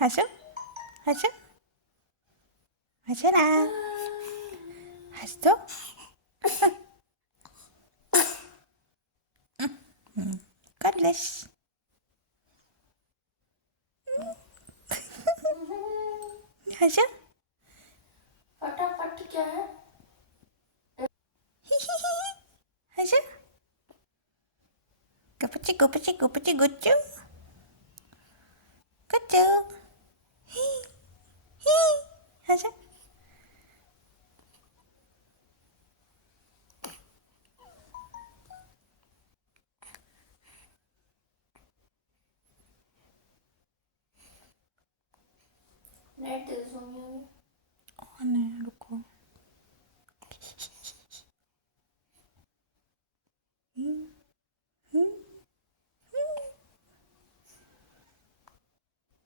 हंसो हंसो हंसो ना हंस दो कॉर्डलेस हंसो फटाफट क्या है? हंसो गुपची गुपची गुपची गुच्चू गुच्चू ही ही हंसो नेट दे दो सोनिया को।